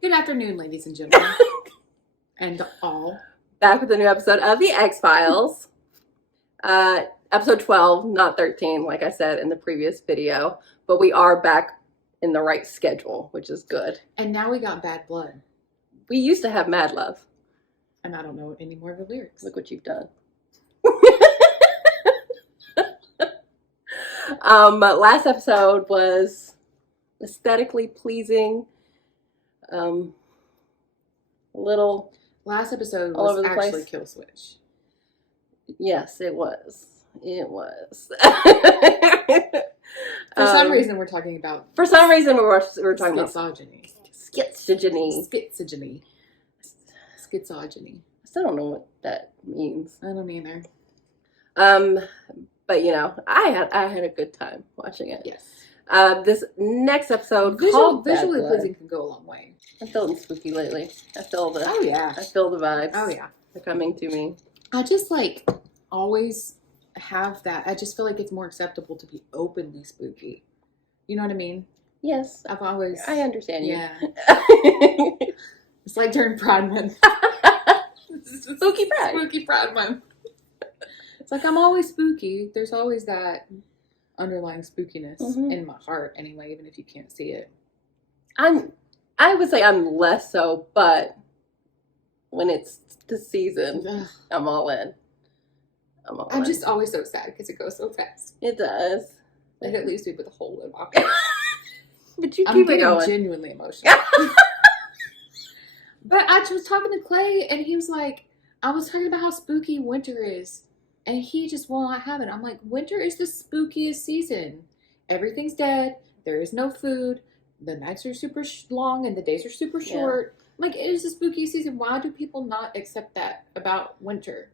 Good afternoon, ladies and gentlemen. And all. Back with a new episode of The X-Files. Episode 12, not 13, like I said in the previous video. But we are back in the right schedule, which is good. And now we got Bad Blood. We used to have Mad Love. And I don't know any more of the lyrics. Look what you've done. Last episode was aesthetically pleasing. A little Last episode all over was the actually place. Kill Switch. Yes, it was. It was. For some reason, we're talking about. For some reason, we're talking about schizogeny. Schizogeny. Schizogeny. I still don't know what that means. I don't either. But you know, I had a good time watching it. Yes. This next episode called visually Bad Blood. pleasing can go a long way. I'm feeling spooky lately. I feel the vibes. Oh yeah. They're coming to me. I just always have that. I just feel like it's more acceptable to be openly spooky. You know what I mean? Yes. I understand you. Yeah. It's like during Pride Month. Spooky Pride. Spooky Pride Month. It's like I'm always spooky. There's always that underlying spookiness in my heart anyway, even if you can't see it. I would say I'm less so, but when it's the season, I'm all in. I'm just always so sad because it goes so fast. It does. Like it leaves me with a hole in my heart. But you keep it going. I'm genuinely emotional. But I was talking to Clay, and he was like, I was talking about how spooky winter is, and he just will not have it. I'm like, winter is the spookiest season. Everything's dead. There is no food. The nights are super long, and the days are super short. Like, it is the spookiest season. Why do people not accept that about winter?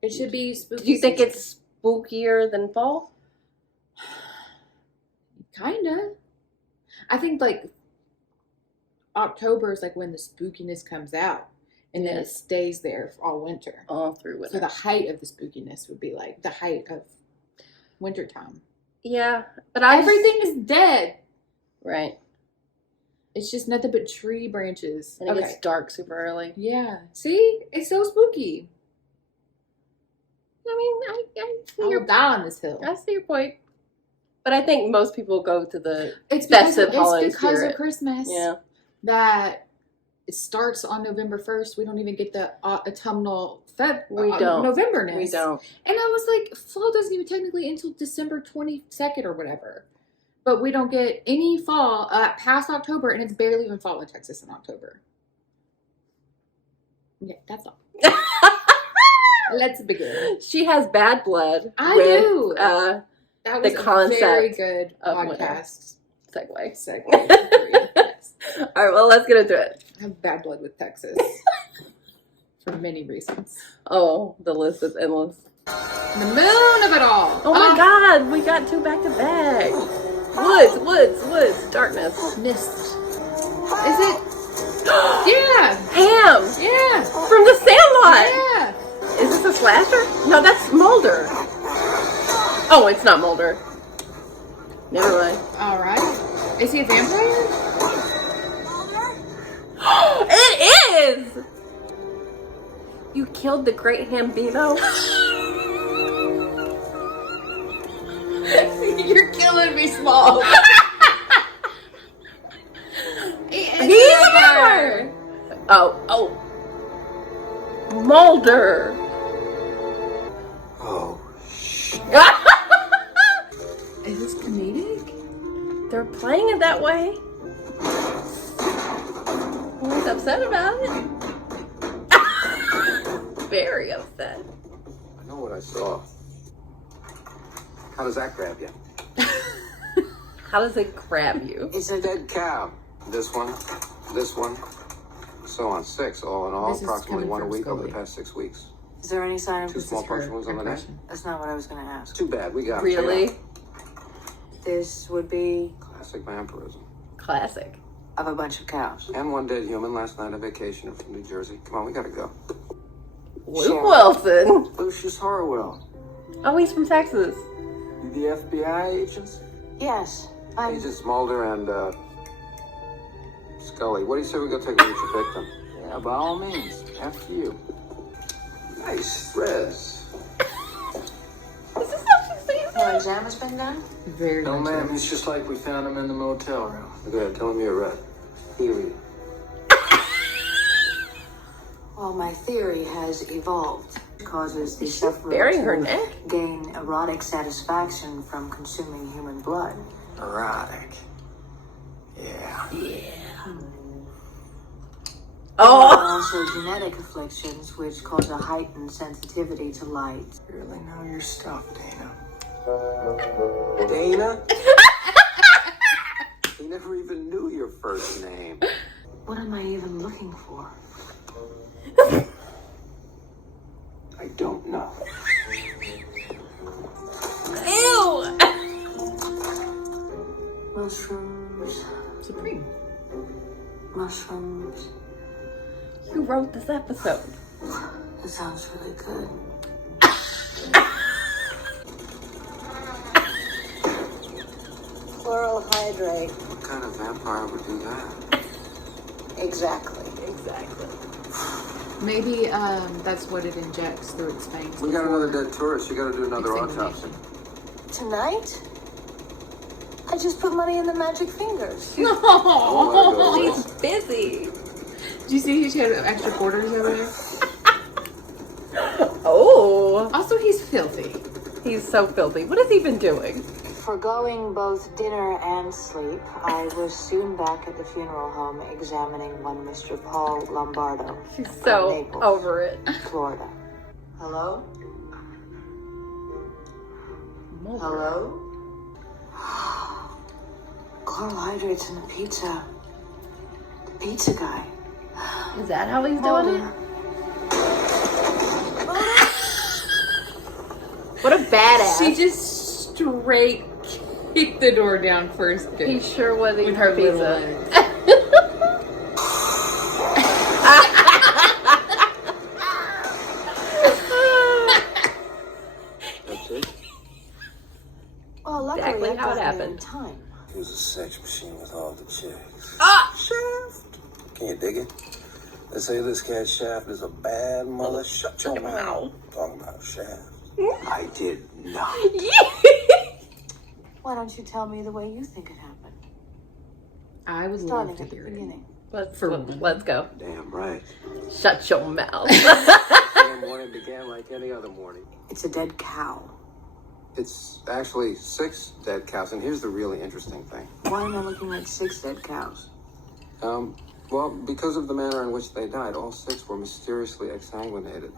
It should be spooky. Do you think it's spookier than fall? Kinda. I think, October is when the spookiness comes out, and then it stays there for all winter. All through winter. So the height of the spookiness would be the height of wintertime. Yeah, but everything is dead. Right. It's just nothing but tree branches. And it gets dark super early. Yeah. See? It's so spooky. I mean, I see I'll die on this hill. I see your point. But I think most people go to the festive holiday It's because spirit. of Christmas. Yeah. That it starts on November 1st. We don't even get the autumnal November-ness. We don't. And I was like, fall doesn't even technically until December 22nd or whatever. But we don't get any fall past October, and it's barely even fall in Texas in October. Yeah, that's all. Let's begin. She has Bad Blood. I do. That was the concept very good of podcast segue. Yes. All right, well, let's get into it. I have Bad Blood with Texas for many reasons. Oh, the list is endless. The moon of it all. Oh my God, we got two back to back. Woods, darkness. Mist. Is it? Yeah. Ham. Yeah. From the Sandlot. Yeah. Is this a slasher? No, that's Mulder. Oh, it's not Mulder. Never mind. All right. Is he a vampire? It is! You killed the great Hambino? You're killing me, Small. He's a vampire! Oh. Mulder. Oh, shit. Is this comedic? They're playing it that way. He's upset about it. Very upset. I know what I saw. How does that grab you? How does it grab you? It's a dead cow. This one, so on. 6, all in all, This is approximately coming 1 a from week over Scully. the past 6 weeks. Is there any sign of 2 small puncture wounds on the neck. That's not what I was going to ask. Too bad, we got 'em. Really? This would be Classic vampirism. Classic. of a bunch of cows. And one dead human last night on vacation from New Jersey. Come on, we gotta go. Luke Wilson. Lucius Harwell. Oh, he's from Texas. You the FBI agents? Yes. Agents Mulder and, Scully, what do you say we go take a look at your victim? Yeah, by all means. After you. Nice threads. Is this how she sees No it? exam has been done? Very No, much ma'am. so. It's just like we found him in the motel room. Go ahead, tell him you're right. Theory. Well, my theory has evolved. It causes the sufferer Burying her to neck? gain erotic satisfaction from consuming human blood. Erotic. Yeah. There Oh! are also genetic afflictions which cause a heightened sensitivity to light. You really know your stuff, Dana. Dana? He never even knew your first name. What am I even looking for? I don't know. Ew! Mushrooms. Supreme. Mushrooms. You wrote this episode. That sounds really good. Chloral hydrate. What kind of vampire would do that? Exactly. Maybe that's what it injects through its veins. We got another dead tourist. You gotta do another Examination. autopsy. Tonight? I just put money in the magic fingers. Oh, my She's busy. Did you see she had extra quarters over there? Oh, Also, he's filthy. he's so filthy. What has he been doing? Forgoing both dinner and sleep, I was soon back at the funeral home examining one Mr. Paul Lombardo, She's so Naples. over it. Florida. Hello? Hello? Chloral hydrates in the pizza. The pizza guy. Is that how he's doing it? What a badass. She just straight kicked the door down first He bit sure was eating with her her little pizza. legs. That's it? Well, luckily Exactly I how it got there in happened. time. He was a sex machine with all the chicks. Ah! Shaft. Can you dig it? They say this cat Shaft is a bad mother. Shut your mouth. Talking about Shaft. I did not. Why don't you tell me the way you think it happened? I would Starting love to at the hear it. beginning. Let's go. Damn right. Shut your mouth. The morning began like any other morning. It's a dead cow. It's actually 6 dead cows, and here's the really interesting thing. Why am I looking at 6 dead cows? Well, because of the manner in which they died, all 6 were mysteriously exsanguinated.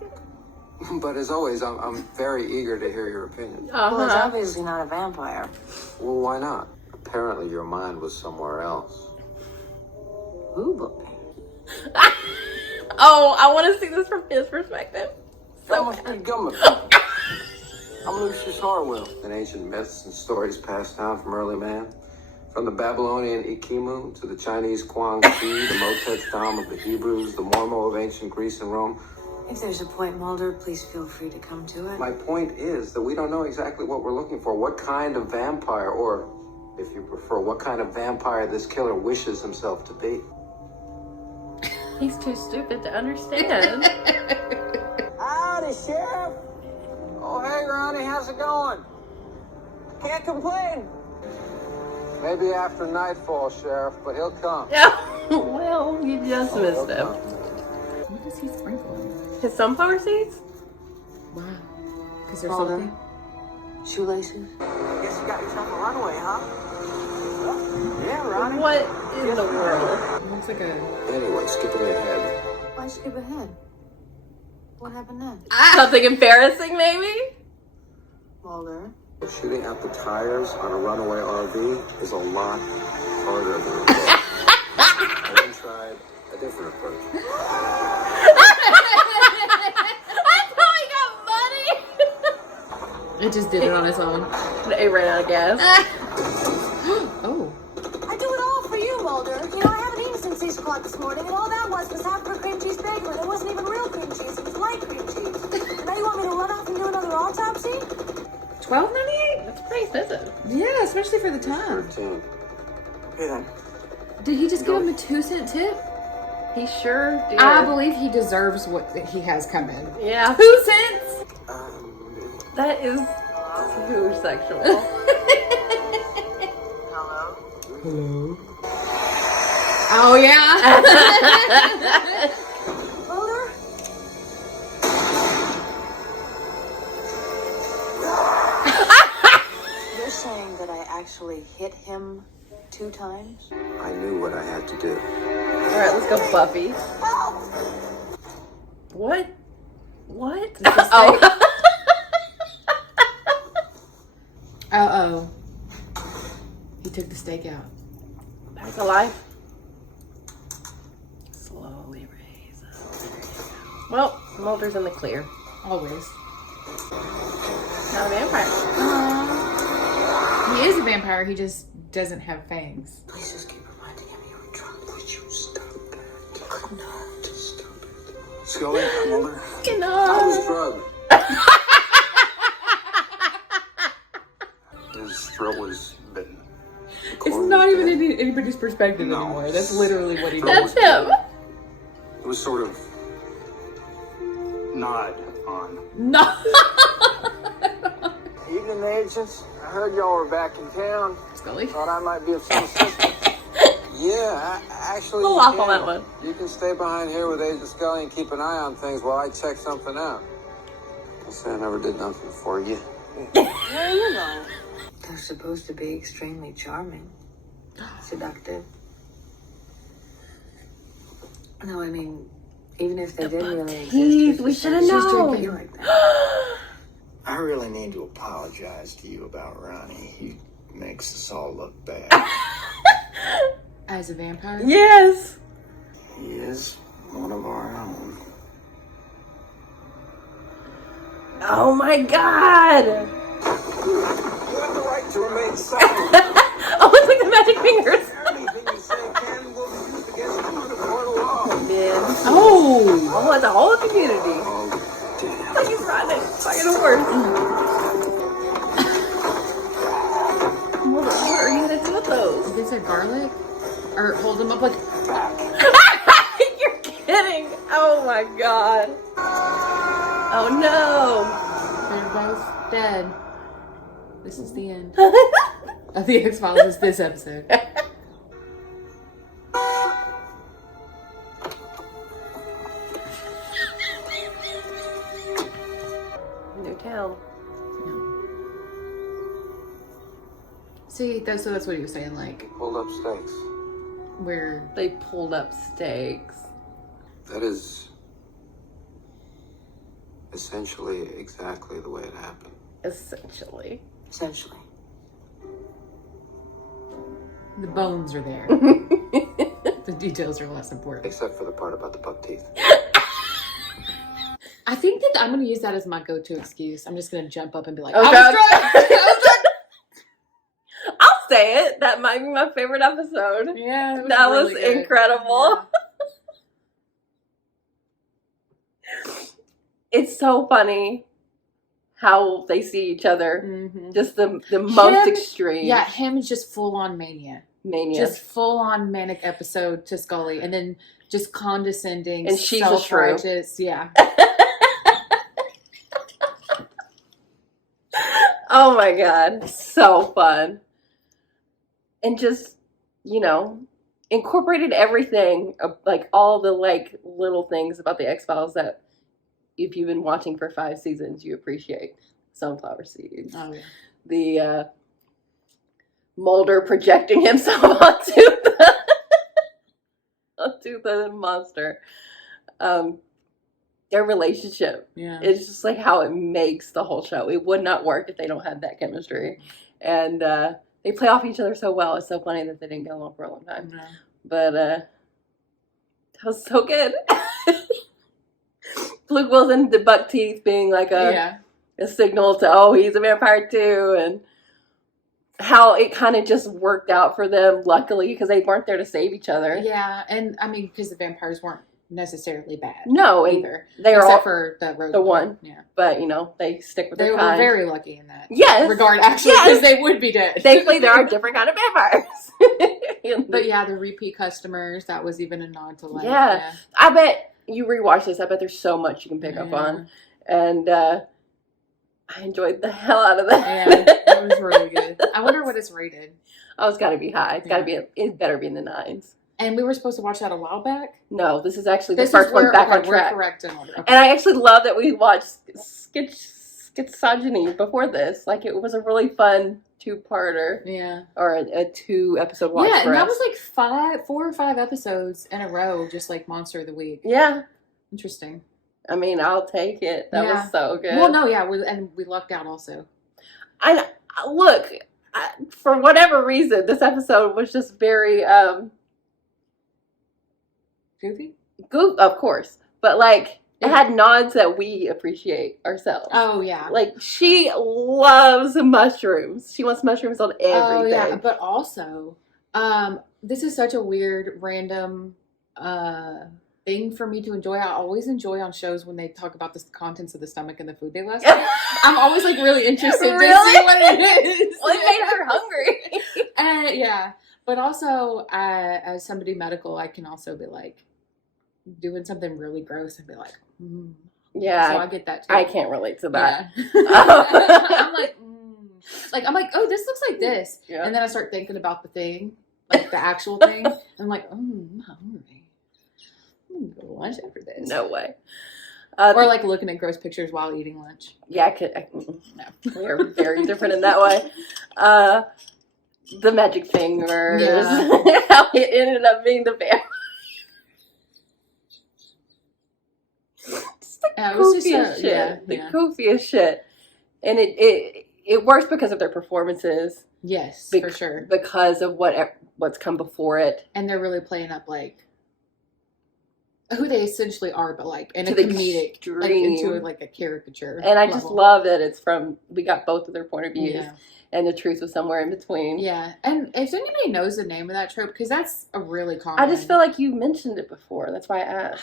But as always, I'm very eager to hear your opinion. Well, it's Uh-huh. obviously not a vampire. Well, why not? Apparently your mind was somewhere else. Ooh, boy. Oh, I want to see this from his perspective. So must be gummit. I'm Lucius Harwell. And ancient myths and stories passed down from early man. From the Babylonian Ikimu to the Chinese Kwang Ti, the Motex Dam of the Hebrews, the Mormo of ancient Greece and Rome. If there's a point, Mulder, please feel free to come to it. My point is that we don't know exactly what we're looking for. What kind of vampire, or if you prefer, what kind of vampire this killer wishes himself to be. he's too stupid to understand. Howdy, Sheriff. Oh, hey, Ronnie, how's it going? Can't complain. Maybe after nightfall, Sheriff, but he'll come. Well, you just missed him. What is he sprinkling? His sunflower seeds? Wow. Because they're Mulder. salty? Shoelaces? I guess you got yourself a runaway, huh? Yeah, Ronnie. What in the world? It looks like a... Anyway, skipping ahead. Why skip ahead? What happened then? Something embarrassing, maybe? Mulder? Shooting out the tires on a runaway RV is a lot harder than it looks. I then tried a different approach. That's how he got money. It just did it on its own. He ran out of gas. Oh. I do it all for you, Mulder. You know, I haven't eaten since 6 o'clock this morning, and all that was half a cream cheese bagel, and it wasn't even real cream cheese, it was light cream cheese. And now you want me to run off and do another autopsy? $12.98? That's pretty expensive. Yeah, especially for the time. 13. Okay, then. Did he just give him a 2-cent tip? He sure did. I believe he deserves what he has coming. Yeah. 2 cents? That is too sexual. Hello? Oh, yeah? Mulder? You're saying that I actually hit him 2 times? I knew what I had to do. Alright, let's go, Buffy. What? What? Oh. Uh-oh. He took the steak out. Back alive. Slowly raise up. Well, Mulder's in the clear. Always. Not a vampire. He is a vampire, he just doesn't have fangs. Please just keep reminding him you were drunk. Would you stop that? Could not. Stop it. Scully, Mulder. I was drugged. His throat was bitten. It's not even anybody's perspective anymore. That's literally what he That's does. him. It was sort of Nod on. No. Evening, agents. I heard y'all were back in town. Scully. Thought I might be of some assistance. yeah. Actually, Pull you off can. on that one. You can stay behind here with Agent Scully and keep an eye on things while I check something out. I'll say I never did nothing for you. Well, you know. They're supposed to be extremely charming. Seductive. No, I mean, even if they didn't really exist. Teeth, we should have known. You like that. I really need to apologize to you about Ronnie. He makes us all look bad. As a vampire? Yes. He is one of our own. Oh my god. You have the right to remain silent. Oh, it's like the magic fingers. Anything you say can will be used against you in the court of law. Man. Oh! Oh, it's a whole community. Oh, damn. Like he's riding a fucking horse. What are you gonna do with those? They said garlic? Or hold them up like... You're kidding. Oh my god. Oh no. They're both dead. This is the end of the X-Files is this episode. New town. No. See, so that's what he was saying, like, Pulled up stakes. where... They pulled up stakes. That is essentially exactly the way it happened. Essentially. Essentially. The bones are there. The details are less important. Except for the part about the buck teeth. I think that I'm going to use that as my go-to excuse. I'm just going to jump up and be like, Oh, I God. was drunk! I'll say it. That might be my favorite episode. Yeah, That really was good. incredible. Yeah. It's so funny how they see each other. Mhm. Just the most Him- extreme. Yeah, him is just full-on mania. Mania. Just full-on manic episode to Scully. And then just condescending, And she's a shrew. self-righteous. Yeah. Oh my god. So fun. And just, incorporated everything, like all the like little things about the X-Files that if you've been watching for 5 seasons, you appreciate. Sunflower seeds. Oh, yeah. The Mulder projecting himself onto the monster. Their relationship. Yeah. It's just like how it makes the whole show. It would not work if they don't have that chemistry. And they play off each other so well. It's so funny that they didn't get along for a long time. No. But that was so good. Luke Wilson, the buck teeth being like a signal to, oh, he's a vampire too. And how it kind of just worked out for them, luckily, because they weren't there to save each other. Yeah, and I mean, because the vampires weren't necessarily bad. No, and either. they are Except all for the road. the one. Yeah. But, you know, they stick with They their were kind. very lucky in that regard, actually, Yes. because they would be dead. Thankfully, there are different kind of vampires. But yeah, the repeat customers, that was even a nod to life. Yeah. I bet you rewatch this. I bet there's so much you can pick up on. And I enjoyed the hell out of that. Yeah, it was really good. I wonder what it's rated. Oh, it's got to be high. It's got to be. It better be in the 9s. And we were supposed to watch that a while back. No, this is actually the This first is where, one back on we're track. correct in order. Okay. And I actually love that we watched Schizogyny before this. Like, it was a really fun 2-parter. Yeah. Or a 2-episode watch Yeah, for and that us. was like 4 or 5 episodes in a row, just like Monster of the Week. Yeah. Interesting. I mean, I'll take it. That was so good. Well, no, yeah, we lucked out also. Look, for whatever reason, this episode was just very Goofy? of course, but like it had nods that we appreciate ourselves. Oh yeah, like she loves mushrooms. She wants mushrooms on everything. Oh yeah, but also, this is such a weird, random thing for me to enjoy. I always enjoy on shows when they talk about the contents of the stomach and the food they last night. I'm always like really interested to see what it is. Well, it made her hungry. And yeah, but also as somebody medical, I can also be like doing something really gross and be like, yeah. So I get that too. I can't relate to that. Yeah. I'm like, oh, this looks like this, Yeah. and then I start thinking about the thing, like the actual thing. And I'm like, I'm hungry. I'm gonna go to lunch after this. No way. Or like looking at gross pictures while eating lunch. Yeah, no. We are very different in that way. The magic fingers. Yeah. How it ended up being the vampire. Just the Yeah, it was just goofiest a- shit. yeah, The yeah. goofiest shit. And it works because of their performances. Yes, for sure. Because of what's come before it. And they're really playing up like who they essentially are, but like in To a the comedic, extreme. like into like a caricature. And I just level. love that we got both of their point of views. Yeah. And the truth was somewhere in between. Yeah, and if anybody knows the name of that trope, because that's a really common. I just feel like you mentioned it before. That's why I asked.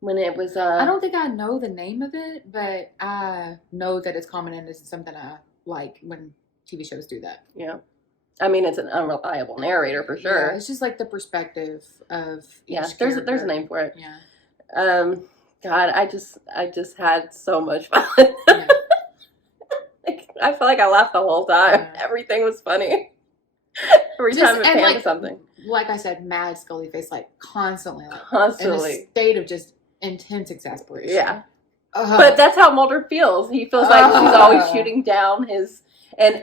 When it was, I don't think I know the name of it, but I know that it's common and it's something I like when TV shows do that. Yeah. I mean, it's an unreliable narrator for sure. Yeah, it's just like the perspective of Yeah, each there's a character. name for it. Yeah. God, I just had so much fun. Yeah. Like, I feel like I laughed the whole time. Yeah. Everything was funny. Every Just- time it and, panned to like, something. Like I said, mad Scully face, like constantly, like in Constantly. a state of just intense exasperation. Yeah. Ugh. But that's how Mulder feels. He feels like she's always Ugh. shooting down his and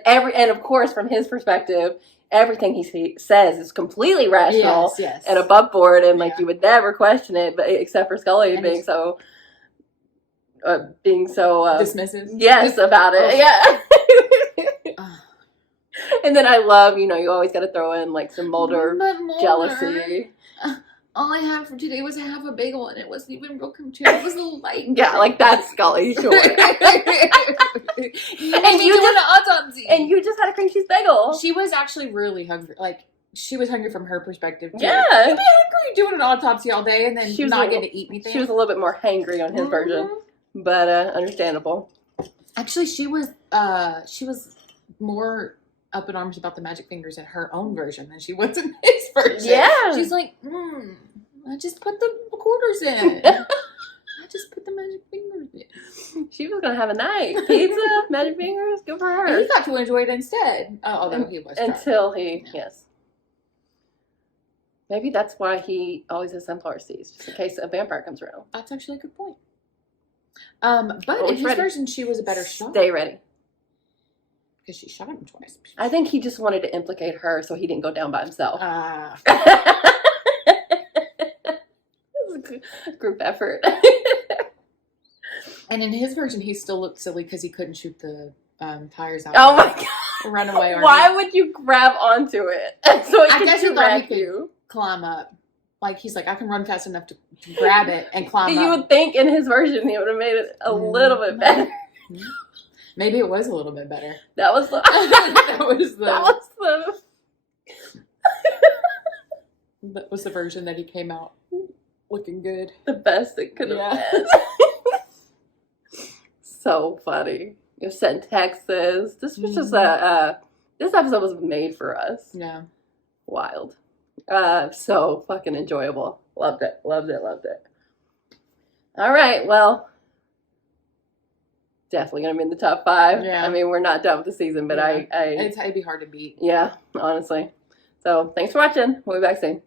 of course from his perspective, everything he says is completely rational yes. and above board, and like Yeah. you would never question it, but except for Scully And being so dismissive. yes about it. Yeah. Ugh. And then I love, you always got to throw in like some Mulder But Mulder, jealousy. All I had for today was half a bagel, and it wasn't even real cream cheese. It was a light. Yeah, like that's Scully, sure. and you just had a cream cheese bagel. She was actually really hungry. Like she was hungry from her perspective too. Yeah. You'd be hungry doing an autopsy all day and then She was not a getting to eat anything. She was a little bit more hangry on his version, but understandable. Actually, she was more up in arms about the magic fingers in her own version than she was in his version. Yeah. She's like, I just put the quarters in. I just put the magic fingers in. She was gonna have a night. Pizza, magic fingers, good for And her. he got to enjoy it instead. Although he was drunk. Until yes. Maybe that's why he always has sunflower seeds, just in case a vampire comes around. That's actually a good point. But in Always his ready. version, she was a better shot. Stay ready. Because she shot him twice. I think he just wanted to implicate her so he didn't go down by himself. It was a group effort. And in his version, he still looked silly because he couldn't shoot the tires out. Oh my god. Run away. Or Why would you grab onto it? So it I could guess he thought he drag could you. climb up. Like, he's like, I can run fast enough to grab it and climb You up. would think in his version he would have made it a little bit better. Maybe it was a little bit better. That was the That was the version that he came out looking good. The best it could have been. So funny. You're set in Texas. This was just this episode was made for us. Yeah. Wild. So fucking enjoyable. Loved it. Loved it. Loved it. All right. Well, definitely gonna be in the top 5. Yeah. I mean, we're not done with the season, but Yeah. it'd It'd be hard to beat. yeah, honestly. So thanks for watching. We'll be back soon.